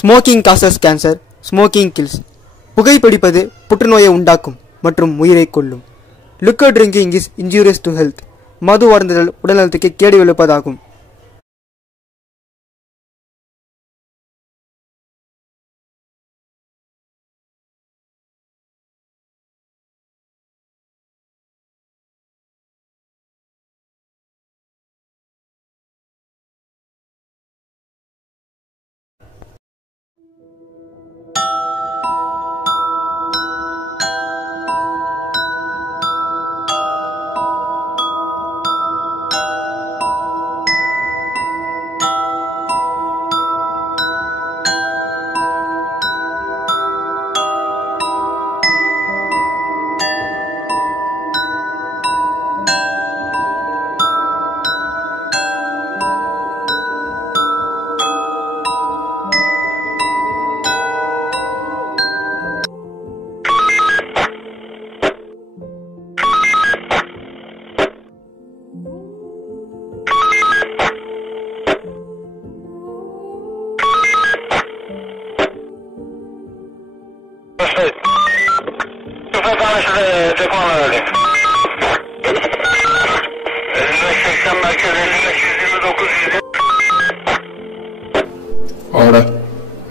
Smoking causes cancer, smoking kills. புகைப்பிடிப்பது புற்றுநோயை உண்டாக்கும் மற்றும் உயிரை கொல்லும். Liquor drinking is injurious to health. மது அருந்துதல் உடல்நலத்துக்கு கேடு விளைவிப்பதாகும்.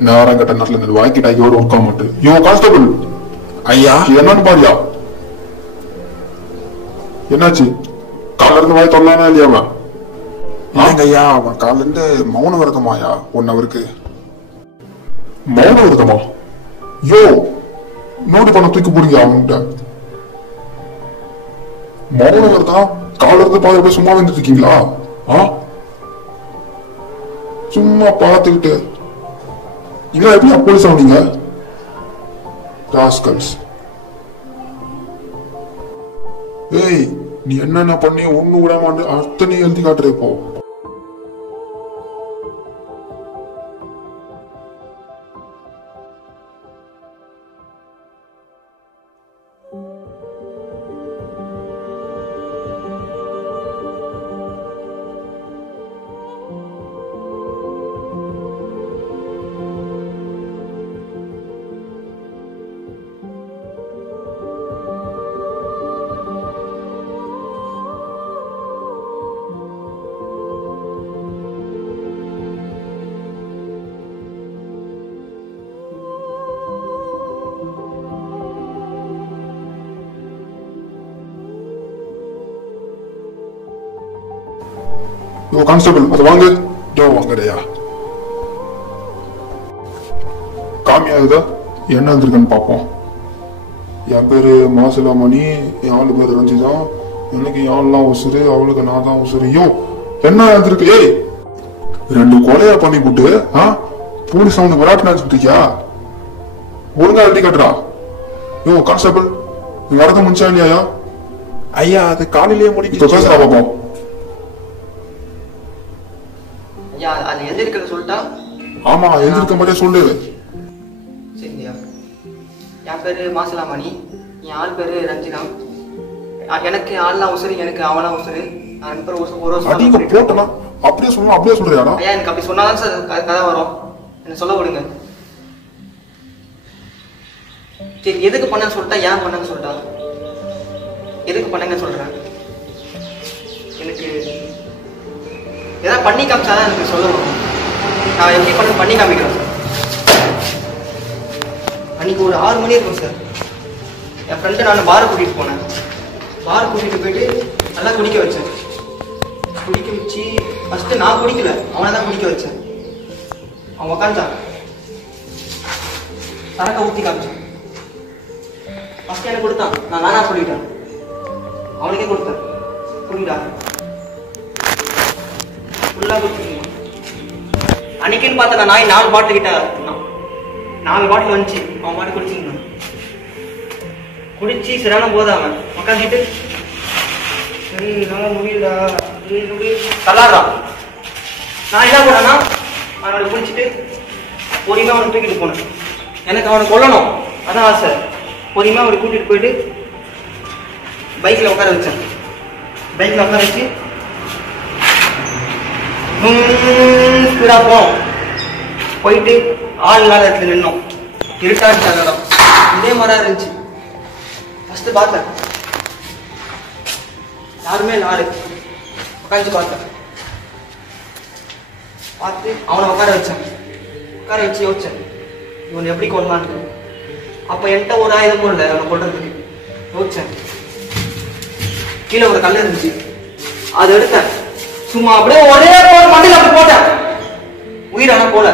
நேரங்கட்ட நேரத்துல இந்த வாய்க்கிட்ட ஐயோட ஒர்க் ஆக மாட்டேன். யோ கான்ஸ்டபிள் ஐயா, என்னன்னு பாரியா? என்னாச்சு? கால இருந்து வாய் தொல்லானா இல்லையாவா? இல்லைங்க ஐயா, அவன் கால இருந்து மௌன விரதமாயா 1 ஹவருக்கு. மௌன விரதமா? யோ நோட்டு பண்ண தூக்கி போடுங்க அவன்கிட்ட. மௌன விரதம் கால இருந்து பாதி போய் சும்மா வந்துட்டு இருக்கீங்களா? சும்மா பார்த்துக்கிட்டு இங்க எப்படி போலீஸ் ஆனீங்க? ராஸ்கல்ஸ். ஏய், நீ என்னென்ன பண்ணி ஒண்ணு விட மாட்டேன், அத்தனை எழுதி காட்டுற இப்போ. கான்ஸ்டபிள் அது வாங்க. வாங்கடையா காமியாகுதா? என்ன வந்திருக்குன்னு பாப்போம். என் பேரு மாசிலாமணி, என் ஆளு பேரு ரஞ்சிதான். எனக்கு என் ஆள்லாம் உசுறு, அவளுக்கு நான் தான் உசுறு. யோ என்ன வந்திருக்கு? ஏய், 2 கொலையா பண்ணி போட்டு போலீஸ் அவனுக்கு விராட்டு நினைச்சுட்டியா? ஒழுங்கா எழுதி கட்டுறா. யோ கான்ஸ்டபிள், நீ வரத முடிச்சா இல்லையா? ஐயா, அது காலையிலேயே முடிக்க பேசுறா பாப்போம். ஆமா, எழுதிருக்க மாதிரியே சொல்லு. சரிங்கய்யா, என் பேரு மாசிலாமணி, என் ஆள் பேரு ரஞ்சிதா. எனக்கு ஆள்லாம் உசுறு, எனக்கு அவனா உசுறு. போட்டனா அப்படியே சொல்லணும். அப்படியே சொல்றியாடா? ஐயா, எனக்கு அப்படி சொன்னாதான் சார் கதை வரும். என்ன சொல்ல விடுங்க. சரி, எதுக்கு பண்ண சொல்லிட்டா? ஏன் பண்ணன்னு சொல்லிட்டா? எதுக்கு பண்ணுங்க சொல்றேன். எனக்கு ஏதாவது பண்ணி காமிச்சாதான் எனக்கு சொல்ல வரும். நான் எப்படி பண்ணி காமிக்கிறேன் சார். அன்னைக்கு ஒரு 6 மணி இருக்கும் சார். என் ஃப்ரெண்டு நான் பாரை கூட்டிட்டு போனேன். பார் கூட்டிட்டு போயிட்டு நல்லா குடிக்க வச்சேன். குடிக்க வச்சு ஃபர்ஸ்ட் நான் குடிக்கல, அவனை தான் குடிக்க வச்சேன். அவன் உட்காந்துட்டான். சரக்கை ஊற்றி காமிச்சான். ஃபர்ஸ்ட் எனக்கு கொடுத்தான், நான் வேணா சொல்லிட்டேன். அவனுக்கே கொடுத்தேன். குடிடா ஃபுல்லா குடிச்சிருந்தான். அன்னைக்குன்னு பார்த்தா நாய் 4 பாட்டில் கிட்ட 4 பாட்டில் வந்துச்சு. அவன் பாட்டு குடிச்சிருந்தான். குடிச்சு சரியான போத அவன் உட்காந்துட்டு முடியல தள்ளாடுறான். நான் என்ன பண்ணேன்னா அவனோட குடிச்சிட்டு பொறுமையா அவனை தூக்கிட்டு போனேன். எனக்கு அவனை கொல்லணும் அதான் ஆசை. பொறுமையா அவனை கூட்டிட்டு போயிட்டு பைக்ல உட்கார வச்சேன். பைக்ல உட்கார வச்சு ஸ்பீடா போம். போயிட்டு ஆள் இல்லாத இடத்துல நின்னோம். இருட்டாச்சு அந்த இடம். இதே மாதிரி இருந்துச்சு. ஃபர்ஸ்ட் பார்த்தேன், யாருமே இல்லை. ஆளு உட்காந்து பார்த்தேன். பார்த்து அவனை உட்கார வச்சேன். உட்கார வச்சு யோசிச்சேன், இவன் எப்படி கொள்ளலான்னு. அப்ப என்கிட்ட ஒரு ஆயுதமும் இல்லை அவனை கொள்றதுக்கு. யோசிச்சேன், கீழே ஒரு கல் இருந்துச்சு, அதை எடுத்தேன். சும்மா அப்படியே ஒரே ஒரு மண்ணில் அப்படி போட்டேன். உயிரான போல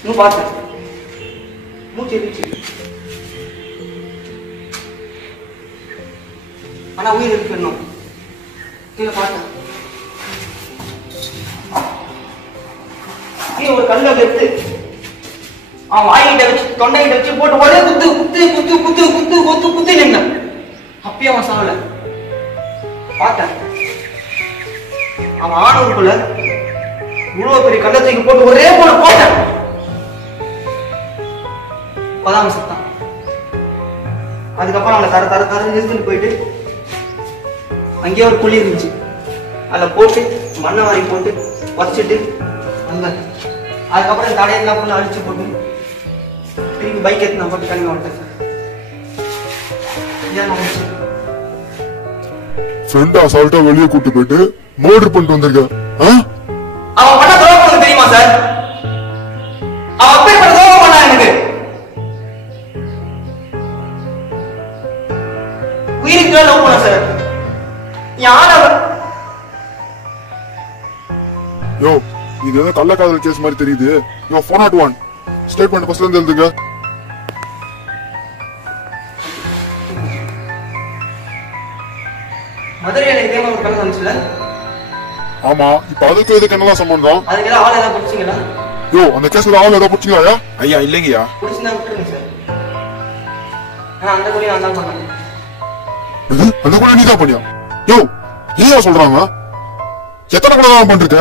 இன்னும் பார்த்தேன். மூச்சு இருந்துச்சு, ஆனா உயிர் இருக்கு இன்னும். கீழே பார்த்தேன், கீழே ஒரு கல்லை எடுத்து அவன் வாய்கிட்ட வச்சு தொண்டைகிட்ட வச்சு போட்டு ஒரே குத்து குத்து குத்து குத்து குத்து குத்து குத்தி நின்னேன். அப்பயும் அவன் சாவல. பார்த்தேன், அவன் ஆணவருக்குள்ள இவ்வளவு பெரிய கள்ளத்தைக்கு போட்டு ஒரே போல போட்டேன். பதாம சத்தான். அதுக்கப்புறம் அவனை தர தர தர நிறுத்திட்டு போயிட்டு அங்கேயே ஒரு குழி இருந்துச்சு, அதில் போட்டு மண்ணை வாரி போட்டு வச்சுட்டு வந்தேன். அதுக்கப்புறம் தடையெல்லாம் ஃபுல்லாக அழிச்சு போட்டு திரும்பி பைக் எடுத்து நான் போட்டு கிளம்பி வந்துட்டேன். ஏன் வந்துச்சு ஃப்ரெண்ட் அசால்ட்டா வெளியே கூட்டு போயிட்டு மர்டர் பண்ணிட்டு வந்திருக்க. அவன் பண்ண துரோகம் பண்ண தெரியுமா சார்? அவன் அப்படி பண்ண துரோகம் பண்ணா எனக்கு. உயிருக்கு லவ் பண்ண சார். யார் அவன்? யோ, இது ஏதோ கள்ளக்காதல் கேஸ் மாதிரி தெரியுது. யோ 401 ஸ்டேட்மெண்ட் ஃபர்ஸ்ட்ல இருந்து எழுதுங்க. மதுரையில இதே மாதிரி ஒரு கல்ல வந்துச்சுல. ஆமா, இப்ப அதுக்கு இதுக்கு என்னலாம் சம்பந்தம்? அதுக்கு ஏதாவது ஆள் ஏதாவது பிடிச்சிங்களா? யோ, அந்த கேஸ்ல ஆள் ஏதாவது பிடிச்சிங்களா? ஐயா இல்லைங்கய்யா. பிடிச்சிருந்தா விட்டுருங்க சார். ஆனா அந்த கொலையை நான் தான் பண்ணேன். அந்த கொலை நீ தான் பண்ணியா? யோ, ஏன் சொல்றாங்க? எத்தனை கொலை தான் பண்ணிருக்க?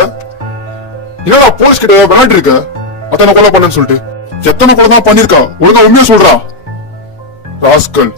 என்னடா போலீஸ் கிட்ட விளையாண்டு இருக்க? அத்தனை கொலை பண்ணேன்னு சொல்லிட்டு எத்தனை கொலை தான் பண்ணிருக்கா? ஒழுங்கா உண்மையா சொல்றா ராஸ்கல்.